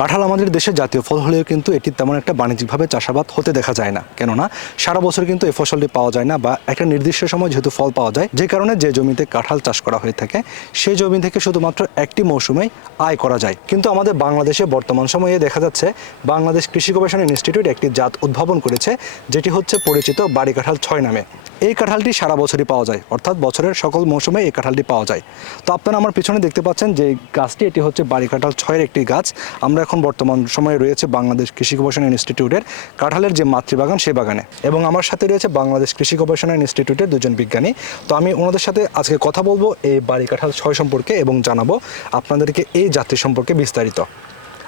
কাঁঠাল আমাদের দেশের জাতীয় ফল হলেও কিন্তু এটি তেমন একটা বাণিজ্যিকভাবে চাষাবাদ হতে দেখা যায় না। কেননা, সারা বছর কিন্তু এই ফসলটি পাওয়া যায় না বা একটা নির্দিষ্ট সময় যেহেতু ফল পাওয়া যায়, যে কারণে যে জমিতে কাঁঠাল চাষ করা হয়ে থাকে, সেই জমি থেকে শুধুমাত্র একটি মৌসুমেই আয় করা যায়। কিন্তু আমাদের বাংলাদেশে বর্তমান সময়ে দেখা যাচ্ছে, বাংলাদেশ কৃষি গবেষণা ইনস্টিটিউট একটি জাত উদ্ভাবন করেছে, যেটি হচ্ছে পরিচিত বাড়ি কাঁঠাল ছয় নামে। এই কাঁঠালটি সারা বছরই পাওয়া যায়, অর্থাৎ বছরের সকল মৌসুমে এই কাঁঠালটি পাওয়া যায়। তো আপনারা আমার পিছনে দেখতে পাচ্ছেন যে গাছটি, এটি হচ্ছে বাড়ি কাঁঠাল ছয়ের একটি গাছ। আমরা এখন বর্তমান সময়ে রয়েছে বাংলাদেশ কৃষি গবেষণা ইনস্টিটিউটের কাঁঠালের যে মাতৃবাগান সে বাগানে। এবং আমার সাথে রয়েছে বাংলাদেশ কৃষি গবেষণা ইনস্টিটিউটের দুজন বিজ্ঞানী। তো আমি ওনাদের সাথে আজকে কথা বলব এই বাড়ি কাঁঠাল ছয় সম্পর্কে এবং জানাব আপনাদেরকে এই জাতি সম্পর্কে বিস্তারিত।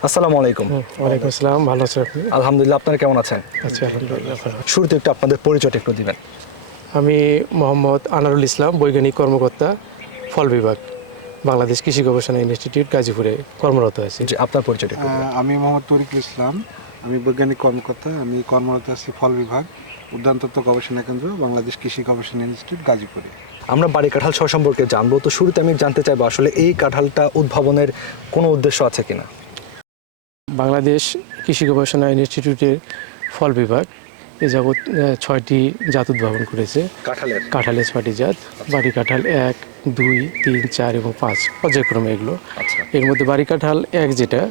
আসসালামু আলাইকুম। ওয়ালাইকুম আসসালাম। ভালো আছেন আপনি? আলহামদুলিল্লাহ আপনারা কেমন আছেন? আচ্ছা আলহামদুলিল্লাহ শুরুতে একটু আপনাদের পরিচয়টা একটু দিবেন। আমি মোহাম্মদ আনারুল ইসলাম বৈজ্ঞানিক কর্মকর্তা ফল বিভাগ। বাংলাদেশ কৃষি গবেষণা ইনস্টিটিউট গাজীপুরে কর্মরত আছি। যে আপনার। আহ, আমি মোহাম্মদ তরিকুল ইসলাম। আমি বৈজ্ঞানিক কর্মকর্তা আমি কর্মরত আছি ফল বিভাগ উদ্যানতত্ত্ব গবেষণা কেন্দ্র বাংলাদেশ কৃষি গবেষণা ইনস্টিটিউট গাজীপুরে। আমরা বাড়ি কাঁঠাল ছয় সম্পর্কে জানব তো শুরুতে আমি জানতে চাইব আসলে এই কাঁঠালটা উদ্ভাবনের কোনো উদ্দেশ্য আছে কিনা? বাংলাদেশ কৃষি গবেষণা ইনস্টিটিউটের ফল বিভাগ এ যাবৎ ছয়টি জাত উদ্ভাবন করেছে। কাঁঠালের। কাঁঠালের ছয়টি জাত বাড়ি কাঁঠাল এক দুই তিন চার এবং পাঁচ পর্যায়ক্রমে এগুলো। আচ্ছা। এর মধ্যে বাড়ি কাঁঠাল এক যেটা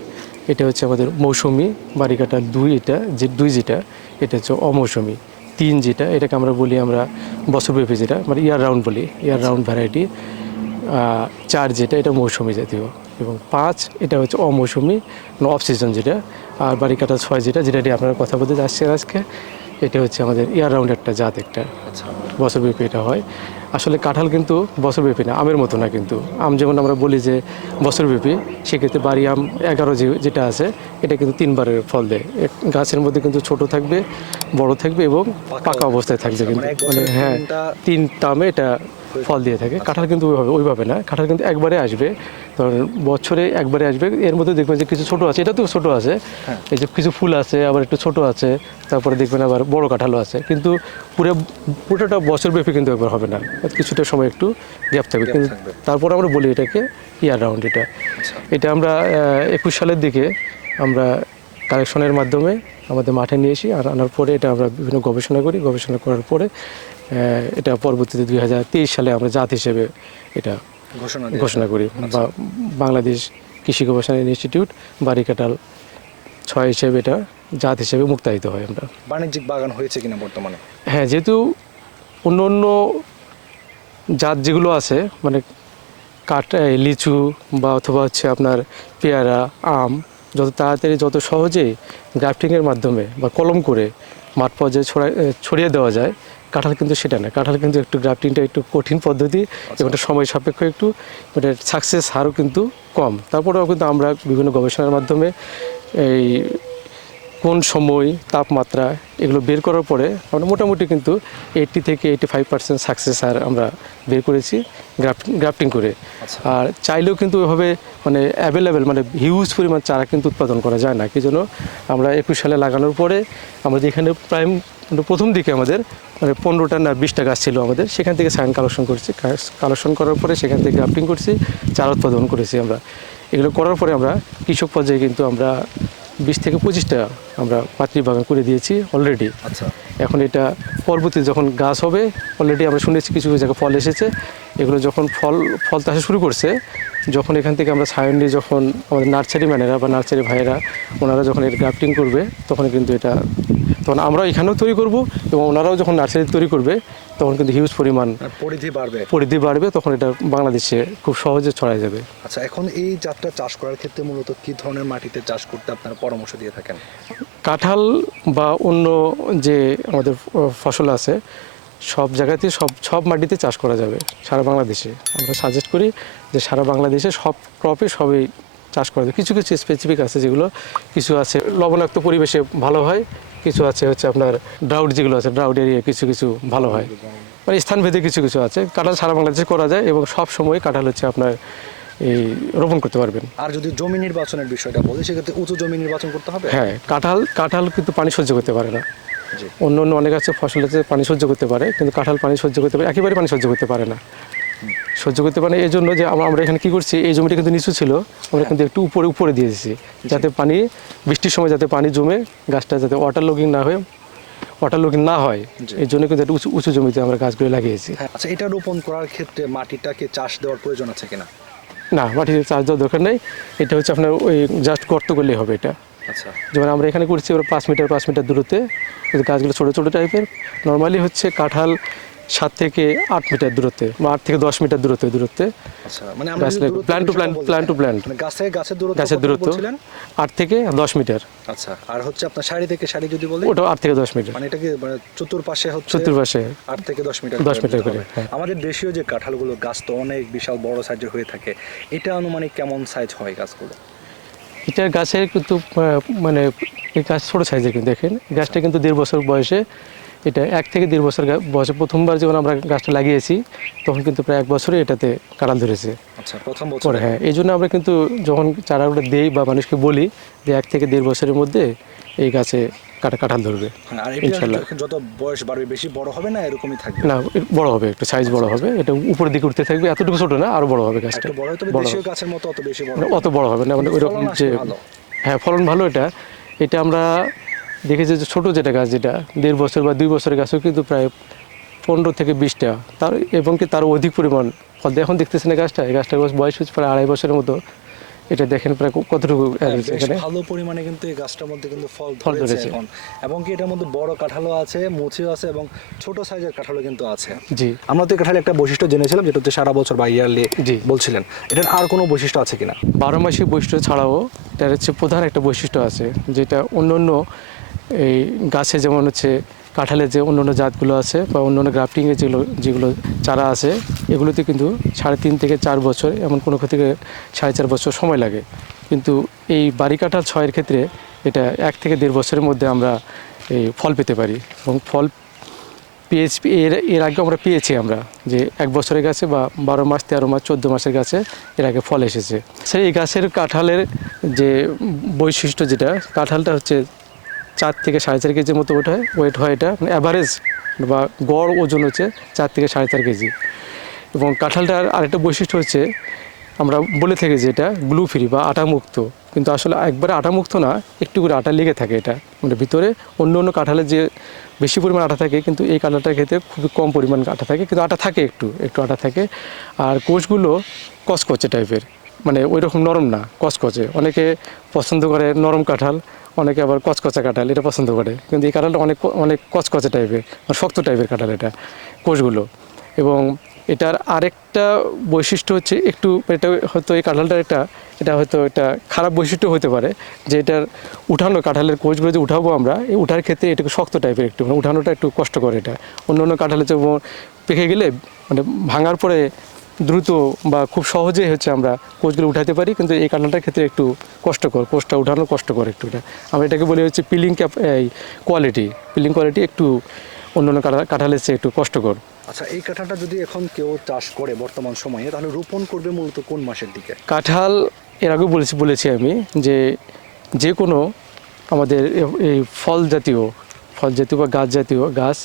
এটা হচ্ছে আমাদের মৌসুমি বাড়ি কাঁঠাল দুই এটা যে দুই যেটা এটা হচ্ছে অমৌসুমি। তিন যেটা এটাকে আমরা বলি আমরা বছরব্যাপী যেটা মানে ইয়ার রাউন্ড বলি ইয়ার রাউন্ড ভ্যারাইটি। চার যেটা এটা মৌসুমি জাতীয়। এবং পাঁচ এটা হচ্ছে অমৌসুমি অফ সিজন যেটা। আর বাড়ি কাঁঠাল ছয় যেটা যেটা নিয়ে আপনারা কথা বলতে যাচ্ছেন আজকে এটা হচ্ছে আমাদের ইয়ার রাউন্ড একটা জাত একটা। আচ্ছা। বছরব্যাপী এটা হয়। আসলে কাঁঠাল কিন্তু বছরব্যাপী না আমের মতো না কিন্তু। আম যেমন আমরা বলি যে বছরব্যাপী সেক্ষেত্রে বাড়ি আম এগারো যে যেটা আছে এটা কিন্তু তিনবারের ফল দেয়। গাছের মধ্যে কিন্তু ছোট থাকবে বড় থাকবে এবং পাকা অবস্থায় থাকবে কিন্তু। মানে মানে হ্যাঁ তিন তিনটা আমে এটা ফল দিয়ে থাকে। কাঁঠাল কিন্তু ওইভাবে ওইভাবে না। কাঁঠাল কিন্তু একবারে আসবে। ধরেন বছরে একবারে আসবে। এর মধ্যে দেখবেন যে কিছু ছোট আছে। এটা তো ছোট আছে। হ্যাঁ। এই যে কিছু ফুল আছে আবার একটু ছোট আছে। তারপরে দেখবেন আবার বড় কাঁঠালও আছে। কিন্তু পুরো পুরোটা বছরব্যাপী কিন্তু একবার হবে না। কিছুটা সময় একটু গ্যাপ থাকবে। কিন্তু। তারপর আমরা বলি এটাকে ইয়ার রাউন্ড এটা। আচ্ছা। এটা আমরা একুশ সালের দিকে আমরা কালেকশনের মাধ্যমে আমাদের মাঠে নিয়ে এসি আর আনার পরে এটা আমরা বিভিন্ন গবেষণা করি। গবেষণা করার পরে এটা পরবর্তীতে দুই হাজার তেইশ সালে আমরা জাত হিসেবে এটা ঘোষণা ঘোষণা করি। বা বাংলাদেশ কৃষি গবেষণা ইনস্টিটিউট বাড়িকাটাল ছয় হিসেবে এটা জাত হিসেবে মুক্তায়িত হয় আমরা। বাণিজ্যিক বাগান হয়েছে কিনা বর্তমানে? হ্যাঁ যেহেতু অন্য অন্য জাত যেগুলো আছে মানে কাঠ লিচু বা অথবা হচ্ছে আপনার পেয়ারা আম যত তাড়াতাড়ি যত সহজেই গ্রাফটিংয়ের মাধ্যমে বা কলম করে মাঠ পর্যায়ে ছড়িয়ে দেওয়া যায় কাঁঠাল কিন্তু সেটা না। কাঁঠাল কিন্তু একটু গ্রাফটিংটা একটু কঠিন পদ্ধতি এবং একটা সময় সাপেক্ষ একটু মানে সাকসেস হারও কিন্তু কম। তারপরেও কিন্তু আমরা বিভিন্ন গবেষণার মাধ্যমে এই কোন সময় তাপমাত্রা এগুলো বের করার পরে আমরা মোটামুটি কিন্তু এইটটি থেকে এইটি ফাইভ পার্সেন্ট সাকসেস আর আমরা বের করেছি গ্রাফটিং গ্রাফটিং করে। আচ্ছা। আর চাইলেও কিন্তু ওইভাবে মানে অ্যাভেলেবেল মানে হিউজ পরিমাণ চারা কিন্তু উৎপাদন করা যায় না। কি জন্য? আমরা একুশ সালে লাগানোর পরে আমাদের এখানে প্রায় মানে প্রথম দিকে আমাদের মানে পনেরোটা না বিশটা গাছ ছিল আমাদের সেখান থেকে সাইন কালেকশন করছি। কালেকশন করার পরে সেখান থেকে গ্রাফটিং করছি চারা উৎপাদন করেছি আমরা। এগুলো করার পরে আমরা কৃষক পর্যায়ে কিন্তু আমরা বিশ থেকে পঁচিশটা আমরা পাত্রী বাগান করে দিয়েছি অলরেডি আচ্ছা। এখন এটা পরবর্তী যখন গাছ হবে অলরেডি আমরা শুনেছি কিছু কিছু জায়গায় ফল এসেছে। এগুলো যখন ফল ফল চাষে শুরু করছে যখন এখান থেকে আমরা সায়ন নিয়ে যখন আমাদের নার্সারি ম্যানেরা বা নার্সারি ভাইয়েরা ওনারা যখন এর গ্রাফটিং করবে তখন কিন্তু এটা তখন আমরা এখানেও তৈরি করব এবং ওনারাও যখন নার্সারি তৈরি করবে তখন কিন্তু হিউজ পরিমাণ পরিধি বাড়বে। পরিধি বাড়বে তখন এটা বাংলাদেশে খুব সহজে ছড়ায় যাবে। আচ্ছা এখন এই জাতটা চাষ করার ক্ষেত্রে মূলত কি ধরনের মাটিতে চাষ করতে আপনারা পরামর্শ দিয়ে থাকেন? কাঁঠাল বা অন্য যে আমাদের ফসল আছে সব জায়গাতে সব সব মাটিতে চাষ করা যাবে সারা বাংলাদেশে। আমরা সাজেস্ট করি যে সারা বাংলাদেশে সব ক্রপে সবই চাষ করা যায় কিছু কিছু স্পেসিফিক আছে যেগুলো কিছু আছে লবণাক্ত পরিবেশে ভালো হয় কিছু আছে হচ্ছে আপনার ড্রাউট যেগুলো আছে ড্রাউট এরিয়া কিছু কিছু ভালো হয়। মানে স্থানভেদে কিছু কিছু আছে। কাঁঠাল সারা বাংলাদেশে করা যায় এবং সব সময় কাঁঠাল হচ্ছে আপনার এই রোপণ করতে পারবেন। আর যদি জমি নির্বাচনের বিষয়টা বলি সেক্ষেত্রে উঁচু জমি নির্বাচন করতে হবে? হ্যাঁ কাঁঠাল কাঁঠাল কিন্তু পানি সহ্য করতে পারে না। অন্য অন্য অনেক আছে ফসল আছে পানি সহ্য করতে পারে কিন্তু কাঁঠাল পানি সহ্য করতে পারে একেবারে পানি সহ্য করতে পারে না। সহ্য করতে পারে এই জন্য যে আমরা এখানে কি করছি এই জমিটা কিন্তু নিচু ছিল আমরা কিন্তু একটু উপরে উপরে দিয়ে দিয়েছি যাতে পানি বৃষ্টির সময় যাতে পানি জমে গাছটা যাতে ওয়াটার লগিং না হয়ে ওয়াটার লগিং না হয় এই জন্য কিন্তু একটু উঁচু উঁচু জমিতে আমরা গাছগুলো লাগিয়েছি। হ্যাঁ আচ্ছা এটা রোপণ করার ক্ষেত্রে মাটিটাকে চাষ দেওয়ার প্রয়োজন আছে কিনা? না মাটির চাষ দেওয়ার দরকার নেই। এটা হচ্ছে আপনার ওই জাস্ট গর্ত করলেই হবে এটা। আচ্ছা। যেমন আমরা এখানে করছি ওরা পাঁচ মিটার পাঁচ মিটার দূরত্বে গাছগুলো ছোটো ছোটো টাইপের নর্মালি হচ্ছে কাঁঠাল সাত থেকে আট মিটার দূরত্বে বা আট থেকে দশ মিটার দূরত্বে দূরত্বে। মানে plant to চাই, plant। মানে গাছে গাছের দূরত্ব গাছের দূরত্ব। আট থেকে দশ মিটার। আচ্ছা আর হচ্ছে আপনার সারি থেকে সারি যদি বলি? ওটা আট থেকে দশ মিটার। মানে এটাকে মানে চতুর্পাশে হচ্ছে চতুর্পাশে। আট থেকে দশ মিটার 10 মিটার করে, হ্যাঁ। আমাদের দেশীয় যে কাঁঠালগুলো গাছ তো অনেক বিশাল বড় সাইজের হয়ে থাকে। এটা আনুমানিক কেমন সাইজ হয় গাছগুলো? এটার গাছের কিন্তু মানে এই গাছ ছোটো সাইজের কিন্তু দেখেন। গাছটা কিন্তু দেড় বছর বয়সে এটা এক থেকে দেড় বছর বয়সে প্রথমবার যখন আমরা গাছটা লাগিয়েছি তখন কিন্তু প্রায় এক বছরে এটাতে কাঁঠাল ধরেছে। আচ্ছা প্রথম বছর? হ্যাঁ এই জন্য আমরা কিন্তু যখন চারাগুলো দেই বা মানুষকে বলি যে এক থেকে দেড় বছরের মধ্যে এই গাছে কাটা কাঁঠাল ধরবে হ্যাঁ, ইনশাল্লাহ। যত বয়স বাড়বে বেশি বড় হবে না এরকমই থাকবে? না বড় হবে একটু সাইজ বড় হবে এটা উপরের দিকে উঠতে থাকবে এতটুকু ছোট না আরও বড় হবে গাছটা। বড় দেশীয় গাছের মতো অত বেশি বড় হবে অত বড় হবে না মানে কিন্তু ওই রকম যে হ্যাঁ ফলন ভালো এটা। এটা আমরা দেখেছি যে ছোটো যেটা গাছ যেটা দেড় বছর বা দুই বছরের গাছও কিন্তু প্রায় পনেরো থেকে বিশটা। তার এবং কি তার অধিক পরিমাণ। ফল এখন দেখতেছেন এই গাছটা এই গাছটার বয়স- হচ্ছে প্রায় আড়াই বছরের মতো। এটা দেখেন প্রায় কতটুকু হ্যাঁ, এখানে। ভালো পরিমাণে কিন্তু এই গাছটার মধ্যে কিন্তু ফল ফল ধরেছে। এখন। এবং কি এটার মধ্যে বড় কাঁঠালও আছে মুচিও আছে এবং ছোট সাইজের কাঁঠালও কিন্তু আছে। জি। আমরা তো এই কাঁঠালের একটা বৈশিষ্ট্য জেনেছিলাম যেটা হচ্ছে সারা বছর বা ইয়ারলি জি। বলছিলেন। এটার আর কোনো বৈশিষ্ট্য আছে কিনা? বারো মাসি বৈশিষ্ট্য ছাড়াও এটার হচ্ছে প্রধান একটা বৈশিষ্ট্য আছে যেটা অন্য অন্য এই গাছে যেমন হচ্ছে কাঁঠালের যে অন্য অন্য জাতগুলো আছে বা অন্য অন্য গ্রাফটিংয়ের যেগুলো যেগুলো চারা আছে, এগুলোতে কিন্তু সাড়ে তিন থেকে চার বছর এমন কোনো থেকে সাড়ে চার বছর সময় লাগে। কিন্তু এই বাড়ি কাঁঠাল ছয়ের ক্ষেত্রে এটা এক থেকে দেড় বছরের মধ্যে আমরা এই ফল পেতে পারি এবং ফল পেয়েছি, এর এর আগে আমরা পেয়েছি আমরা যে এক বছরের গাছে বা বারো মাস, তেরো মাস, চোদ্দ মাসের গাছে এর আগে ফল এসেছে। সেই গাছের কাঁঠালের যে বৈশিষ্ট্য যেটা, কাঁঠালটা হচ্ছে চার থেকে সাড়ে চার কেজির মতো ওঠে ওয়েট হয় এটা। মানে অ্যাভারেজ বা গড় ওজন হচ্ছে চার থেকে সাড়ে চার কেজি। এবং কাঁঠালটার আরেকটা বৈশিষ্ট্য হচ্ছে, আমরা বলে থাকি যে এটা গ্লু ফ্রি বা আটা মুক্ত কিন্তু আসলে একবারে আটা মুক্ত না, একটু করে আটা লেগে থাকে এটা। মানে ভিতরে অন্য অন্য কাঁঠালের যে বেশি পরিমাণ আটা থাকে, কিন্তু এই কাঁঠালটার ক্ষেত্রে খুবই কম পরিমাণ আটা থাকে, কিন্তু আটা থাকে একটু একটু আটা থাকে। আর কোষগুলো কচকচে টাইপের মানে ওই রকম নরম না, কচকচে। অনেকে পছন্দ করে নরম কাঁঠাল অনেকে আবার কচকচা কাঁঠাল, এটা পছন্দ করে। কিন্তু এই কাঁঠালটা অনেক অনেক কচকচে টাইপের মানে শক্ত টাইপের কাঁঠাল এটা, কোষগুলো। এবং এটার আরেকটা বৈশিষ্ট্য হচ্ছে একটু, এটা হয়তো এই কাঁঠালটার একটা, এটা হয়তো এটা খারাপ বৈশিষ্ট্য হতে পারে, যে এটার উঠানো কাঁঠালের কোচগুলো যে উঠাবো আমরা, এই উঠার ক্ষেত্রে এটুকু শক্ত টাইপের একটু মানে উঠানোটা একটু কষ্ট করে এটা। অন্য অন্য কাঁঠালের যেমন পেকে গেলে মানে ভাঙার পরে দ্রুত বা খুব সহজেই হচ্ছে আমরা কোচগুলো উঠাতে পারি কিন্তু এই কাঁঠালটার ক্ষেত্রে একটু কষ্টকর কোচটা উঠানো কষ্টকর একটু এটা। আমরা এটাকে বলি হচ্ছে পিলিং ক্যাপ এই কোয়ালিটি পিলিং কোয়ালিটি একটু অন্য অন্য কাঁঠাল কাঁঠালের চেয়ে একটু কষ্টকর। আচ্ছা এই কাঁঠালটা যদি এখন কেউ চাষ করে বর্তমান সময়ে তাহলে রোপণ করবে মূলত কোন মাসের দিকে? কাঁঠাল এর আগেও বলেছি বলেছি আমি যে যে কোনো আমাদের এই ফল জাতীয় ফল জাতীয় বা গাছ জাতীয় গাছ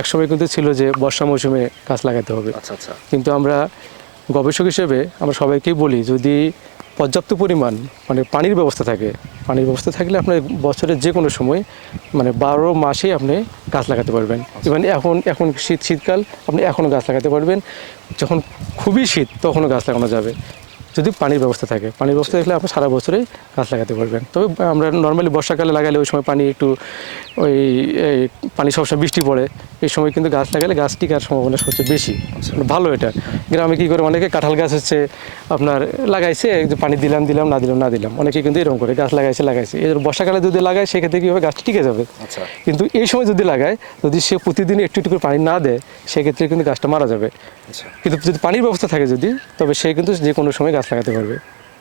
একসময় কিন্তু ছিল যে বর্ষা মৌসুমে গাছ লাগাতে হবে। আচ্ছা আচ্ছা। কিন্তু আমরা গবেষক হিসেবে আমরা সবাইকেই বলি যদি পর্যাপ্ত পরিমাণ মানে পানির ব্যবস্থা থাকে পানির ব্যবস্থা থাকলে আপনার বছরের যে কোনো সময় মানে বারো মাসেই আপনি গাছ লাগাতে পারবেন। ইভেন এখন এখন শীত শীতকাল আপনি এখনও গাছ লাগাতে পারবেন। যখন খুবই শীত তখনও গাছ লাগানো যাবে। যদি পানির ব্যবস্থা থাকে। পানির ব্যবস্থা থাকলে আপনি সারা বছরে গাছ লাগাতে পারবেন। তবে আমরা নর্মালি বর্ষাকালে লাগালে ওই সময় পানি একটু ওই এই পানি সবসময় বৃষ্টি পড়ে এই সময় কিন্তু গাছ লাগালে গাছ টিকার সম্ভাবনা সবচেয়ে বেশি। মানে ভালো এটা। গ্রামে কী করে অনেকে কাঁঠাল গাছ হচ্ছে আপনার লাগাইছে যে পানি দিলাম দিলাম না দিলাম না দিলাম। অনেকে কিন্তু এরকম করে গাছ লাগাইছে লাগাইছে। এর বর্ষাকালে যদি লাগায় সেক্ষেত্রে কী গাছ টিকে যাবে। আচ্ছা। কিন্তু এই সময় যদি লাগায় যদি সে প্রতিদিন একটু একটু করে পানি না দেয় সেক্ষেত্রে কিন্তু গাছটা মারা যাবে। আচ্ছা। কিন্তু যদি পানির ব্যবস্থা থাকে যদি তবে সে কিন্তু যে কোনো সময় গাছ লাগাতে পারবে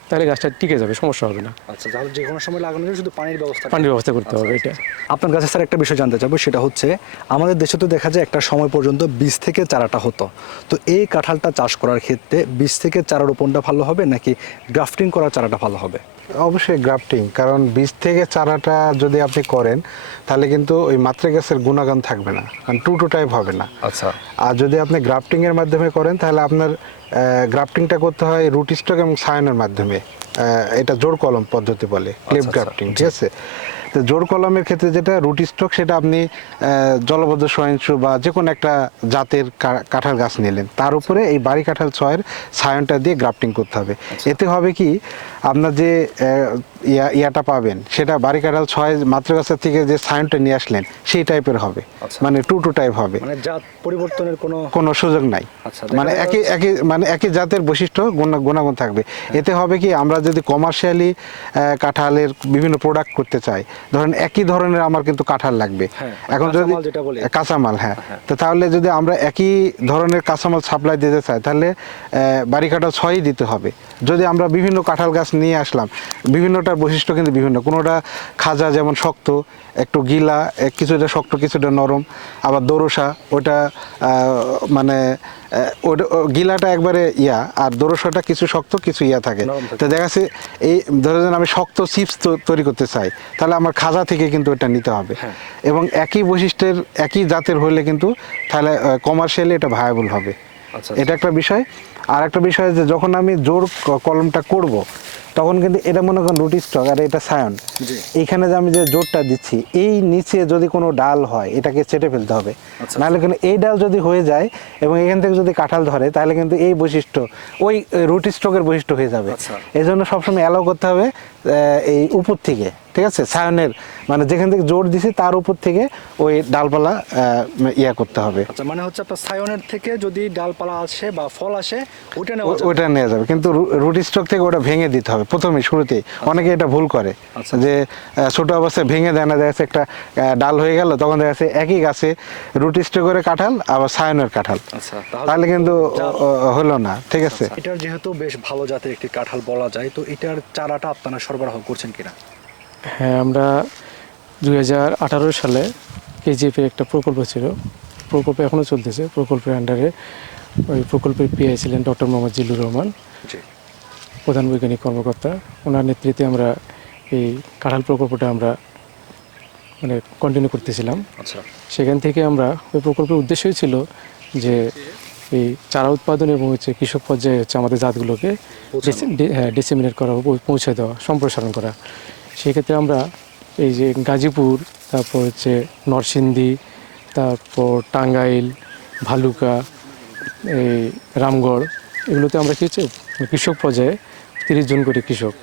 তাহলে গাছটা টিকে যাবে সমস্যা হবে না। আচ্ছা তাহলে যে কোনো সময় লাগানো যায় শুধু পানির ব্যবস্থা পানির ব্যবস্থা করতে হবে এটা। আপনার কাছে স্যার একটা বিষয় জানতে চাবো সেটা হচ্ছে আমাদের দেশে তো দেখা যায় একটা সময় পর্যন্ত বীজ থেকে চারাটা হতো। তো এই কাঁঠালটা চাষ করার ক্ষেত্রে বীজ থেকে চারা রোপণটা ভালো হবে নাকি গ্রাফটিং করা চারাটা ভালো হবে? অবশ্যই গ্রাফটিং কারণ বীজ থেকে চারাটা যদি আপনি করেন তাহলে কিন্তু ওই মাত্রা গ্যাসের গুণাগান থাকবে না কারণ টু টু টাইপ হবে না। আচ্ছা। আর যদি আপনি গ্রাফটিংয়ের মাধ্যমে করেন তাহলে আপনার গ্রাফটিংটা করতে হয় রুট স্টক এবং সায়নের মাধ্যমে। এটা জোর কলম পদ্ধতি বলে ক্লিপ আচ্ছা, গ্রাফটিং ঠিক আছে? তো জোর কলমের ক্ষেত্রে যেটা রুট স্টক সেটা আপনি জলবদ্ধ সহিংস বা যে কোনো একটা জাতের কাঁঠাল গাছ নিলেন। তার উপরে এই বাড়ি কাঁঠাল ছয়ের সায়নটা দিয়ে গ্রাফটিং করতে হবে। এতে হবে কি আপনার যে ইয়া ইয়াটা পাবেন সেটা বাড়ি কাঁঠাল ছয় মাত্র গাছের থেকে যে সায়নটা নিয়ে আসলেন সেই টাইপের হবে। আচ্ছা। মানে টু টু টাইপ হবে। মানে জাত পরিবর্তনের কোনো কোনো সুযোগ নাই। আচ্ছা, মানে একই একই মানে একই জাতের বৈশিষ্ট্য গুণ- গুণাগুণ থাকবে। এতে হবে কি আমরা যদি কমার্শিয়ালি কাঁঠালের বিভিন্ন প্রোডাক্ট করতে চাই ধরেন একই ধরনের আমার কিন্তু কাঁঠাল লাগবে। হ্যাঁ, এখন যদি কাঁচামাল। কাঁচামাল হ্যাঁ। তো তাহলে যদি আমরা একই ধরনের কাঁচামাল সাপ্লাই দিতে চাই তাহলে বাড়ি কাঁঠাল ছয়ই দিতে হবে। যদি আমরা বিভিন্ন কাঁঠাল গাছ নিয়ে আসলাম বিভিন্নটার বৈশিষ্ট্য কিন্তু বিভিন্ন। কোনোটা খাজা যেমন শক্ত একটু গিলা কিছুটা শক্ত কিছুটা নরম আবার দোরসা ওটা মানে গিলাটা একবারে ইয়া আর দোরসাটা কিছু শক্ত কিছু ইয়া থাকে। তো দেখা যাচ্ছে এই ধরে নেন আমি শক্ত চিপস তৈরি করতে চাই তাহলে আমার খাজা থেকে কিন্তু এটা নিতে হবে। হ্যাঁ। এবং একই বৈশিষ্ট্যের একই জাতের হলে কিন্তু তাহলে কমার্শিয়ালি এটা ভায়াবল হবে। আচ্ছা, এটা একটা বিষয়। আর একটা বিষয় যে যখন আমি জোর কলমটা করব তখন কিন্তু এটা মনে করেন রুটি স্টক আর এটা সায়ন। এইখানে যে আমি যে জোরটা দিচ্ছি এই নিচে যদি কোনো ডাল হয় এটাকে চেটে ফেলতে হবে। আচ্ছা, নাহলে কিন্তু এই ডাল যদি হয়ে যায় এবং এখান থেকে যদি কাঁঠাল ধরে তাহলে কিন্তু এই বৈশিষ্ট্য ওই রুটি স্টকের বৈশিষ্ট্য হয়ে যাবে। আচ্ছা। এই জন্য সবসময় অ্যালাউ করতে হবে এই উপর থেকে। ঠিক আছে? সায়নের মানে যেখান থেকে জোর দিছি তার উপর থেকে ওই ডালপালা ইয়া করতে হবে। আচ্ছা মানে হচ্ছে আপনার সায়নের থেকে যদি ডালপালা আসে বা ফল আসে ওইটা নেওয়া ও- যাবে। ওইটা নেওয়া যাবে। কিন্তু রুটি স্টক থেকে ওটা ভেঙে দিতে হবে প্রথমে শুরুতেই। অনেকে এটা ভুল করে। আচ্ছা। যে ছোট অবস্থায় ভেঙে দেয় না দেখা যাচ্ছে একটা ডাল হয়ে গেল তখন দেখা যাচ্ছে একই গাছে রুটি স্টকের কাঁঠাল আবার সায়নের কাঁঠাল। আচ্ছা তাহলে কিন্তু হলো না ঠিক আছে? এটার যেহেতু বেশ ভালো জাতের একটি কাঁঠাল বলা যায় তো এটার চারাটা আপনারা সরবরাহ করছেন কিনা? হ্যাঁ আমরা দুই হাজার আঠারো সালে কেজিএফের একটা প্রকল্প ছিল। প্রকল্প এখনও চলতেছে। প্রকল্পের আন্ডারে ওই প্রকল্পের পিআই ছিলেন ডক্টর মোহাম্মদ জিল্লুর রহমান প্রধান বৈজ্ঞানিক কর্মকর্তা। ওনার নেতৃত্বে আমরা এই কাঁঠাল প্রকল্পটা আমরা মানে কন্টিনিউ করতেছিলাম। আচ্ছা। সেখান থেকে আমরা ওই প্রকল্পের উদ্দেশ্যই ছিল যে এই চারা উৎপাদন এবং হচ্ছে কৃষক পর্যায়ে হচ্ছে আমাদের জাতগুলোকে ডিসেমিনেট করা পৌঁছে দেওয়া সম্প্রসারণ করা। সেক্ষেত্রে আমরা এই যে গাজীপুর তারপর হচ্ছে নরসিংদী তারপর টাঙ্গাইল ভালুকা এই রামগড় এগুলোতে আমরা কি হচ্ছে কৃষক পর্যায়ে তিরিশ জন করে কৃষক।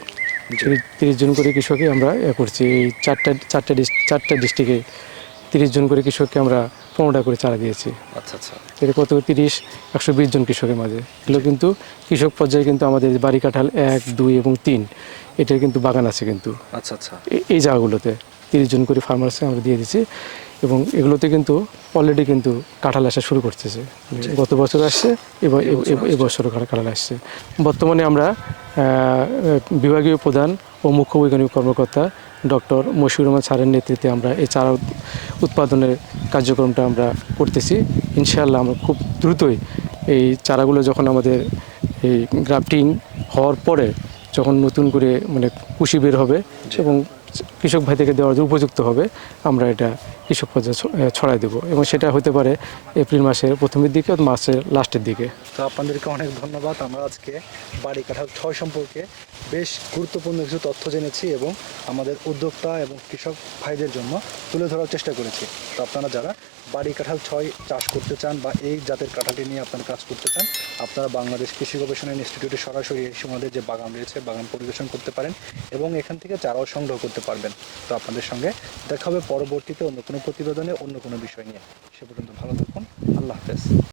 তিরিশ- জন করে কৃষকই আমরা এ করছি। এই চারটা চারটা ডিস- চারটা ডিস্ট্রিক্টে তিরিশ জন করে কৃষককে আমরা পনেরোটা করে চারা দিয়েছি। আচ্ছা আচ্ছা। এটা কত? তিরিশ একশো বিশ জন কৃষকের মাঝে। এগুলো কিন্তু কৃষক পর্যায়ে কিন্তু আমাদের বাড়ি কাঁঠাল এক দুই এবং তিন। এটার কিন্তু বাগান আছে কিন্তু। আচ্ছা আচ্ছা। এই জায়গাগুলোতে তিরিশ জন করে ফার্মার্সকে আমরা দিয়ে দিচ্ছি এবং এগুলোতে কিন্তু অলরেডি কিন্তু কাঁঠাল আসা শুরু করতেছে। গত বছর আসছে এবার এবছরও কাঁঠাল আসছে। বর্তমানে আমরা বিভাগীয় প্রধান ও মুখ্য বৈজ্ঞানিক কর্মকর্তা ডক্টর মশিউর রহমান স্যারের নেতৃত্বে আমরা এই চারা উৎপাদনের কার্যক্রমটা আমরা করতেছি। ইনশাআল্লাহ আমরা খুব দ্রুতই এই চারাগুলো যখন আমাদের এই গ্রাফটিং হওয়ার পরে যখন নতুন করে মানে কুশি বের হবে এবং কৃষক ভাই থেকে দেওয়ার উপযুক্ত হবে আমরা এটা কৃষক পর্যায়ে ছড়াই দেবো। এবং সেটা হতে পারে এপ্রিল মাসের প্রথমের দিকে মাসের লাস্টের দিকে। তো আপনাদেরকে অনেক ধন্যবাদ। আমরা আজকে বাড়ি কাঁঠাল ছয় সম্পর্কে বেশ গুরুত্বপূর্ণ কিছু তথ্য জেনেছি এবং আমাদের উদ্যোক্তা এবং কৃষক ভাইদের জন্য তুলে ধরার চেষ্টা করেছি। তো আপনারা যারা বাড়ি কাঁঠাল ছয় চাষ করতে চান বা এই জাতের কাঁঠালটি নিয়ে আপনার কাজ করতে চান, আপনারা বাংলাদেশ কৃষি গবেষণা ইনস্টিটিউটে সরাসরি এসে আমাদের যে বাগান রয়েছে, বাগান পরিবেশন করতে পারেন এবং এখান থেকে চারাও সংগ্রহ করতে পারবেন। তো আপনাদের সঙ্গে দেখা হবে পরবর্তীতে অন্য কোনো প্রতিবেদনে, অন্য কোনো বিষয় নিয়ে। সে পর্যন্ত ভালো থাকুন, আল্লাহ হাফেজ।